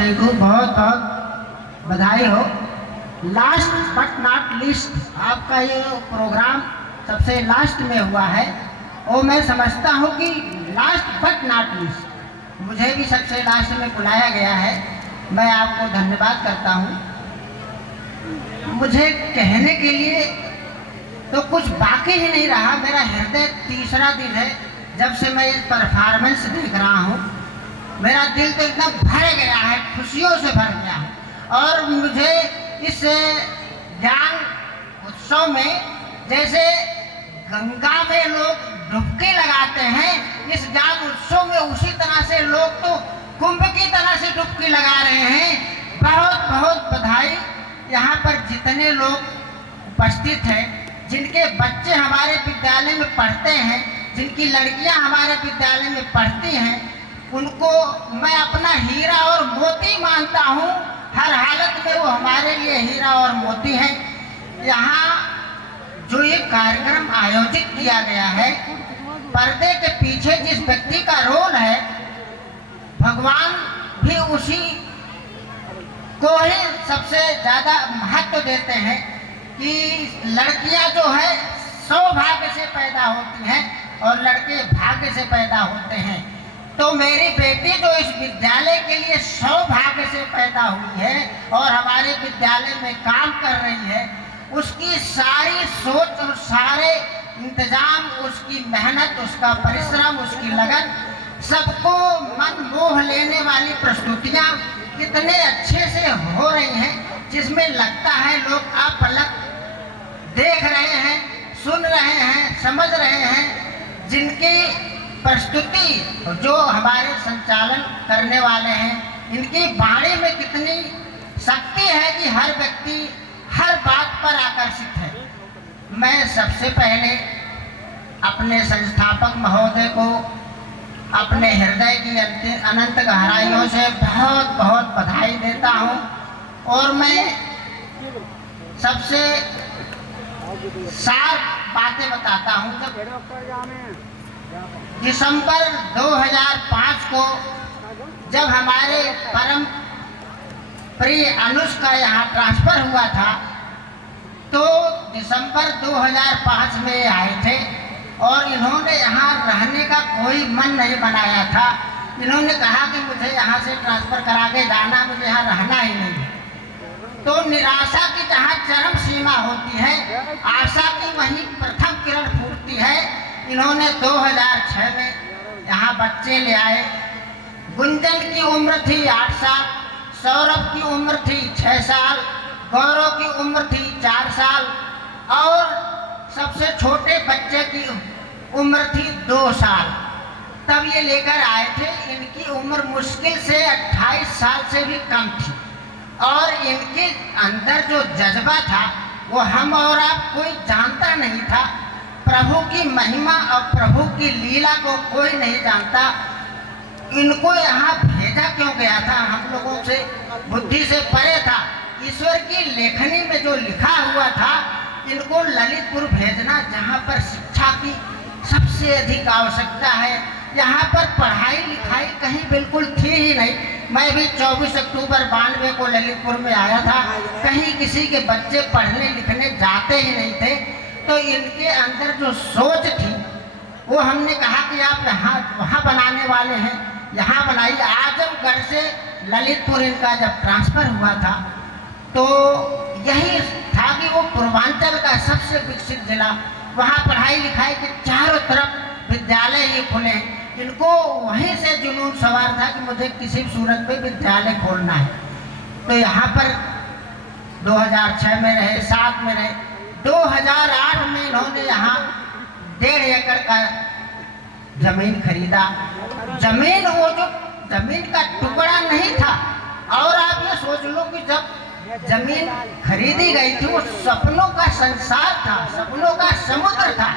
Thank you, बहुत बहुत बधाई हो। लास्ट बट नॉट लीस्ट आपका ये प्रोग्राम सबसे लास्ट में हुआ है और मैं समझता हूँ कि लास्ट बट नॉट लीस्ट मुझे भी सबसे लास्ट में बुलाया गया है। मैं आपको धन्यवाद करता हूँ। मुझे कहने के लिए तो कुछ बाकी ही नहीं रहा। मेरा हृदय तीसरा दिन है जब से मैं इस परफॉर्मेंस देख रहा हूँ। मेरा दिल तो एकदम भर गया है, खुशियों से भर गया है। और मुझे इस ज्ञान उत्सव में जैसे गंगा में लोग डुबकी लगाते हैं, इस ज्ञान उत्सव में उसी तरह से लोग तो कुंभ की तरह से डुबकी लगा रहे हैं। बहुत बहुत बधाई। यहाँ पर जितने लोग उपस्थित हैं, जिनके बच्चे हमारे विद्यालय में पढ़ते हैं, जिनकी लड़कियाँ हमारे विद्यालय में पढ़ती हैं, उनको मैं अपना हीरा और मोती मानता हूँ। हर हालत में वो हमारे लिए हीरा और मोती हैं। यहाँ जो ये कार्यक्रम आयोजित किया गया है, पर्दे के पीछे जिस व्यक्ति का रोल है, भगवान भी उसी को ही सबसे ज़्यादा महत्व देते हैं कि लड़कियां जो है सौभाग्य से पैदा होती हैं और लड़के भाग्य से पैदा होते हैं। तो मेरी बेटी जो इस विद्यालय के लिए सौभाग्य से पैदा हुई है और हमारे विद्यालय में काम कर रही है, उसकी सारी सोच और सारे इंतजाम, उसकी मेहनत, उसका परिश्रम, उसकी लगन, सबको मन मोह लेने वाली प्रस्तुतियाँ कितने अच्छे से हो रही हैं, जिसमें लगता है लोग अपलक देख रहे हैं, सुन रहे हैं, समझ रहे हैं। जिनकी प्रस्तुति जो हमारे संचालन करने वाले हैं, इनकी वाणी में कितनी शक्ति है कि हर व्यक्ति हर बात पर आकर्षित है। मैं सबसे पहले अपने संस्थापक महोदय को अपने हृदय की अनंत गहराइयों से बहुत बहुत बधाई देता हूँ। और मैं सबसे सार बातें बताता हूँ। जब दिसंबर 2005 को जब हमारे परम प्रिय अनुज का यहाँ ट्रांसफ़र हुआ था, तो दिसंबर 2005 में आए थे और इन्होंने यहाँ रहने का कोई मन नहीं बनाया था। इन्होंने कहा कि मुझे यहाँ से ट्रांसफ़र करा के जाना, मुझे यहाँ रहना ही नहीं। तो निराशा की जहाँ चरम सीमा होती है, आशा की वहीं प्रथम किरण फूटती है। इन्होंने 2006 में यहाँ बच्चे ले आए। गुंजन की उम्र थी 8 साल, सौरभ की उम्र थी 6 साल, गौरव की उम्र थी 4 साल और सबसे छोटे बच्चे की उम्र थी 2 साल। तब ये लेकर आए थे। इनकी उम्र मुश्किल से 28 साल से भी कम थी और इनके अंदर जो जज्बा था वो हम और आप कोई जानता नहीं था। प्रभु की महिमा और प्रभु की लीला को कोई नहीं जानता। इनको यहाँ भेजा क्यों गया था, हम लोगों से बुद्धि से परे था। ईश्वर की लेखनी में जो लिखा हुआ था, इनको ललितपुर भेजना, जहाँ पर शिक्षा की सबसे अधिक आवश्यकता है। यहाँ पर पढ़ाई लिखाई कहीं बिल्कुल थी ही नहीं। मैं भी 24 अक्टूबर 92 को ललितपुर में आया था। कहीं किसी के बच्चे पढ़ने लिखने जाते ही नहीं थे। तो इनके अंदर जो सोच थी वो हमने कहा कि आप यहाँ वहाँ बनाने वाले हैं, यहाँ बनाइए। आजमगढ़ से ललितपुर इनका जब ट्रांसफ़र हुआ था तो यही था कि वो पूर्वांचल का सबसे विकसित जिला, वहाँ पढ़ाई लिखाई के चारों तरफ विद्यालय ही खुले। इनको वहीं से जुनून सवार था कि मुझे किसी भी सूरत में विद्यालय खोलना है। तो यहाँ पर 2006 में रहे, 7 में रहे। 2008 में इन्होंने यहाँ 1.5 एकड़ का जमीन खरीदा। जमीन, वो जो जमीन का टुकड़ा नहीं था। और आप ये सोच लो कि जब जमीन खरीदी गई थी, वो सपनों का संसार था, सपनों का समुद्र था।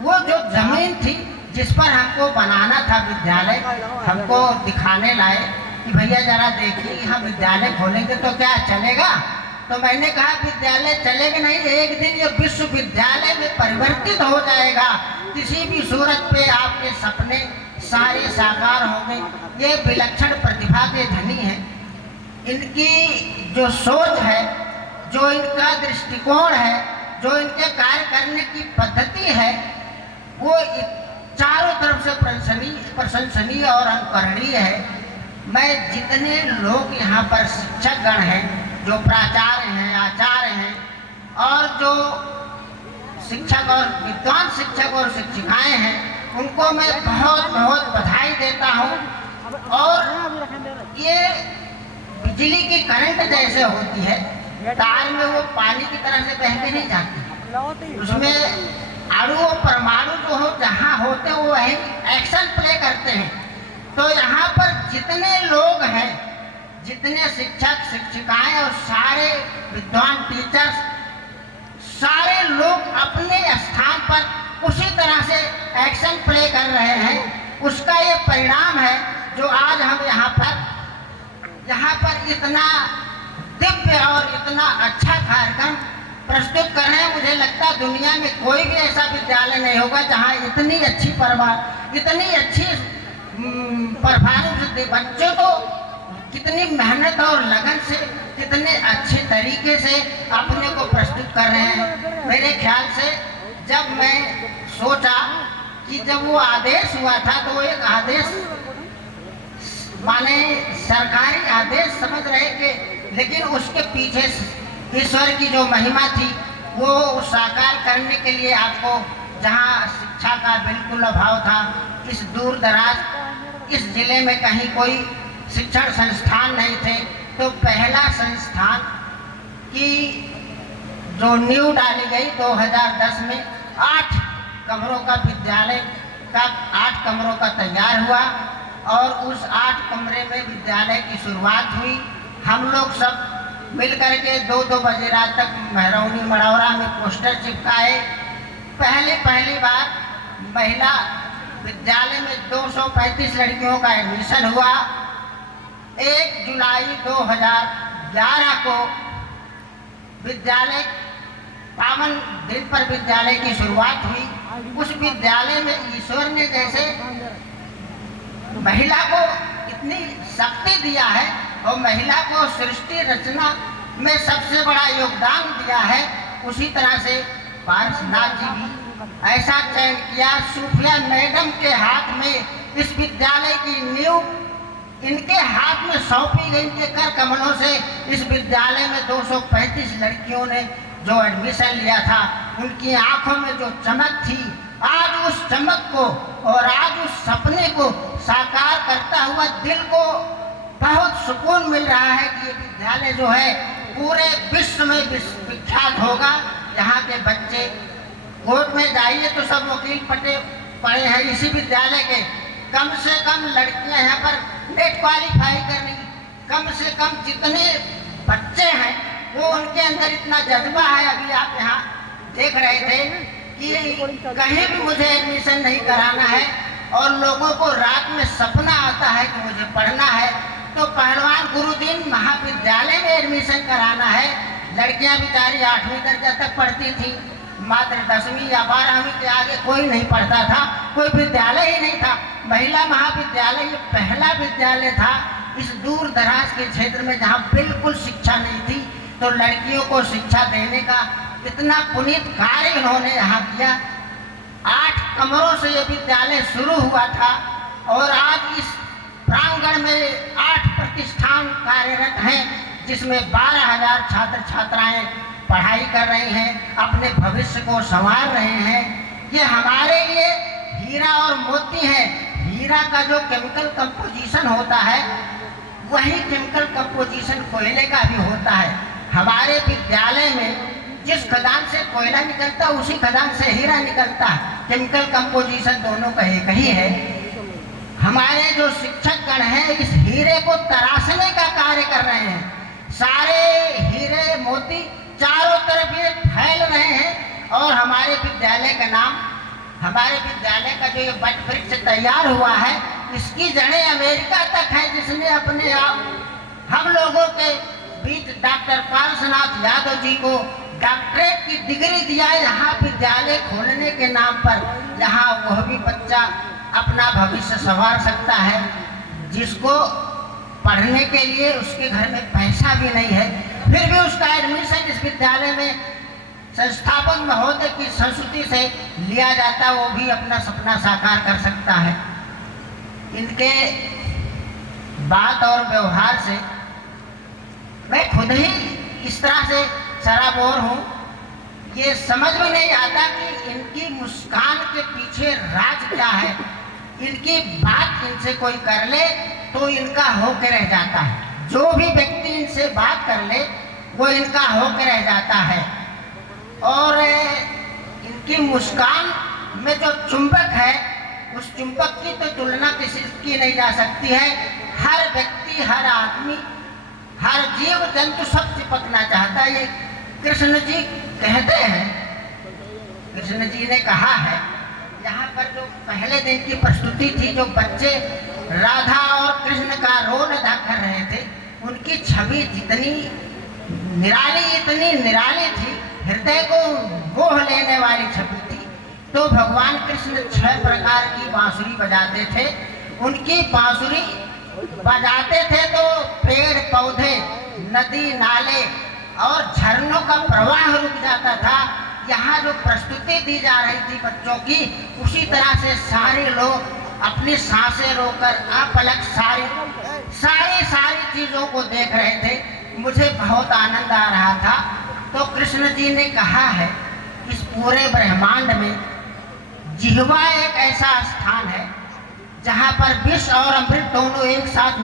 वो जो जमीन थी जिस पर हमको बनाना था विद्यालय, हमको दिखाने लाए कि भैया जरा देखिए हम विद्यालय खोलेंगे तो क्या चलेगा। तो मैंने कहा विद्यालय चलेगा नहीं, एक दिन ये विश्वविद्यालय में परिवर्तित हो जाएगा। किसी भी सूरत पे आपके सपने सारे साकार होंगे। ये विलक्षण प्रतिभा के धनी हैं। इनकी जो सोच है, जो इनका दृष्टिकोण है, जो इनके कार्य करने की पद्धति है, वो चारों तरफ से प्रशंसनीय और अनुकरणीय है। मैं जितने लोग यहाँ पर शिक्षक गण हैं, जो प्राचार्य हैं, आचार्य हैं, और जो शिक्षक और विद्वान शिक्षक और शिक्षिकाएं हैं, उनको मैं बहुत बहुत बधाई देता हूँ। और ये बिजली की करंट जैसे होती है, तार में वो पानी की तरह से बह के नहीं जाती, उसमें अणु और परमाणु जो हो जहाँ होते वो वही एक्शन प्ले करते हैं। तो यहाँ पर जितने लोग हैं, जितने शिक्षक शिक्षिकाएं और सारे विद्वान टीचर्स, सारे लोग अपने स्थान पर उसी तरह से एक्शन प्ले कर रहे हैं। उसका ये परिणाम है जो आज हम यहाँ पर इतना दिव्य और इतना अच्छा कार्यक्रम प्रस्तुत कर रहे हैं। मुझे लगता है दुनिया में कोई भी ऐसा विद्यालय नहीं होगा जहाँ इतनी अच्छी परफॉर्मेंस बच्चों को कितनी मेहनत और लगन से कितने अच्छे तरीके से अपने को प्रस्तुत कर रहे हैं। मेरे ख्याल से जब मैं सोचा कि जब वो आदेश हुआ था तो वो एक आदेश माने सरकारी आदेश समझ रहे कि, लेकिन उसके पीछे ईश्वर की जो महिमा थी वो साकार करने के लिए आपको, जहाँ शिक्षा का बिल्कुल अभाव था, इस दूर दराज इस जिले में कहीं कोई शिक्षण संस्थान नहीं थे, तो पहला संस्थान की जो नींव डाली गई 2010 में 8 कमरों का विद्यालय का 8 कमरों का तैयार हुआ और उस 8 कमरे में विद्यालय की शुरुआत हुई। हम लोग सब मिलकर के 2-2 बजे रात तक महरौनी मढ़ौरा में पोस्टर चिपकाए। पहली बार महिला विद्यालय में 235 लड़कियों का एडमिशन हुआ। 1 जुलाई 2011 को विद्यालय पावन दिन पर विद्यालय की शुरुआत हुई। उस विद्यालय में ईश्वर ने जैसे महिला को इतनी शक्ति दिया है और महिला को सृष्टि रचना में सबसे बड़ा योगदान दिया है, उसी तरह से पारसनाथ जी भी ऐसा चयन किया। सूफिया मैडम के हाथ में इस विद्यालय की नींव इनके हाथ में सौंपी गई। इनके कर कमलों से इस विद्यालय में 235 लड़कियों ने जो एडमिशन लिया था, उनकी आंखों में जो चमक थी, आज उस चमक को और आज उस सपने को साकार करता हुआ दिल को बहुत सुकून मिल रहा है कि ये विद्यालय जो है पूरे विश्व में विख्यात होगा। यहाँ के बच्चे कोर्ट में जाइए तो सब वकील पढ़े हैं इसी विद्यालय के। कम से कम लड़कियाँ यहाँ पर नेट क्वालिफाई करने, कम से कम जितने बच्चे हैं वो उनके अंदर इतना जज्बा है। अभी आप यहाँ देख रहे थे कि कहीं भी मुझे एडमिशन नहीं कराना है और लोगों को रात में सपना आता है कि मुझे पढ़ना है, तो पहलवान गुरुदीन महाविद्यालय में एडमिशन कराना है। लड़कियां बेचारी 8वीं दर्जा तक पढ़ती थी, मात्र 10वीं या 12वीं के आगे कोई नहीं पढ़ता था, कोई विद्यालय ही नहीं था। महिला महाविद्यालय ये पहला विद्यालय था इस दूर दराज के क्षेत्र में जहाँ बिल्कुल शिक्षा नहीं थी, तो लड़कियों को शिक्षा देने का इतना पुनीत कार्य इन्होंने यहाँ किया। 8 कमरों से ये विद्यालय शुरू हुआ था और आज इस प्रांगण में 8 प्रतिष्ठान कार्यरत हैं, जिसमें 12,000 छात्र छात्राएं पढ़ाई कर रहे हैं, अपने भविष्य को संवार रहे हैं। ये हमारे लिए हीरा और मोती है। हीरा का जो केमिकल कंपोजिशन होता है वही केमिकल कंपोजिशन कोयले का भी होता है। हमारे विद्यालय में जिस खदान से कोयला निकलता है उसी खदान से हीरा निकलता है। केमिकल कंपोजिशन दोनों का एक ही है। हमारे जो शिक्षक गण हैं इस हीरे को तराशने का कार्य कर रहे हैं। सारे हीरे मोती चारों तरफ ये फैल रहे हैं और हमारे विद्यालय का नाम, हमारे विद्यालय का जो ये वट वृक्ष तैयार हुआ है इसकी जड़ें अमेरिका तक है, जिसने अपने आप हम लोगों के बीच डॉक्टर पारसनाथ यादव जी को डॉक्टरेट की डिग्री दिया है यहाँ विद्यालय खोलने के नाम पर, जहाँ वह भी बच्चा अपना भविष्य संवार सकता है। जिसको पढ़ने के लिए उसके घर में पैसा भी नहीं है, फिर भी उसका एडमिशन इस विद्यालय में संस्थापक महोदय की संस्तुति से लिया जाता, वो भी अपना सपना साकार कर सकता है। इनके बात और व्यवहार से मैं खुद ही इस तरह से सराबोर हूँ। ये समझ में नहीं आता कि इनकी मुस्कान के पीछे राज क्या है। इनकी बात इनसे कोई कर ले तो इनका होके रह जाता है। जो भी व्यक्ति इनसे बात कर ले वो इनका होके रह जाता है। और इनकी मुस्कान में जो चुंबक है, उस चुंबक की तो तुलना किसी की नहीं जा सकती है। हर व्यक्ति, हर आदमी, हर जीव जंतु सब चिपकना चाहता है। ये कृष्ण जी कहते हैं, कृष्ण जी ने कहा है, यहाँ पर जो पहले दिन की प्रस्तुति थी, जो बच्चे राधा और कृष्ण का रोल अदा कर रहे थे, उनकी छवि जितनी निराली, इतनी निराली थी, हृदय को मोह लेने वाली छवि थी। तो भगवान कृष्ण 6 प्रकार की बांसुरी बजाते थे। उनकी बांसुरी बजाते थे तो पेड़ पौधे, नदी नाले और झरनों का प्रवाह रुक जाता था। यहाँ जो प्रस्तुति दी जा रही थी बच्चों की, उसी तरह से सारे लोग अपनी सांसें रोककर अपलक सारी चीजों को देख रहे थे। मुझे बहुत आनंद आ रहा था। तो कृष्ण जी ने कहा है, इस पूरे ब्रह्मांड में जिह्वा एक ऐसा स्थान है जहाँ पर विष और अमृत दोनों एक साथ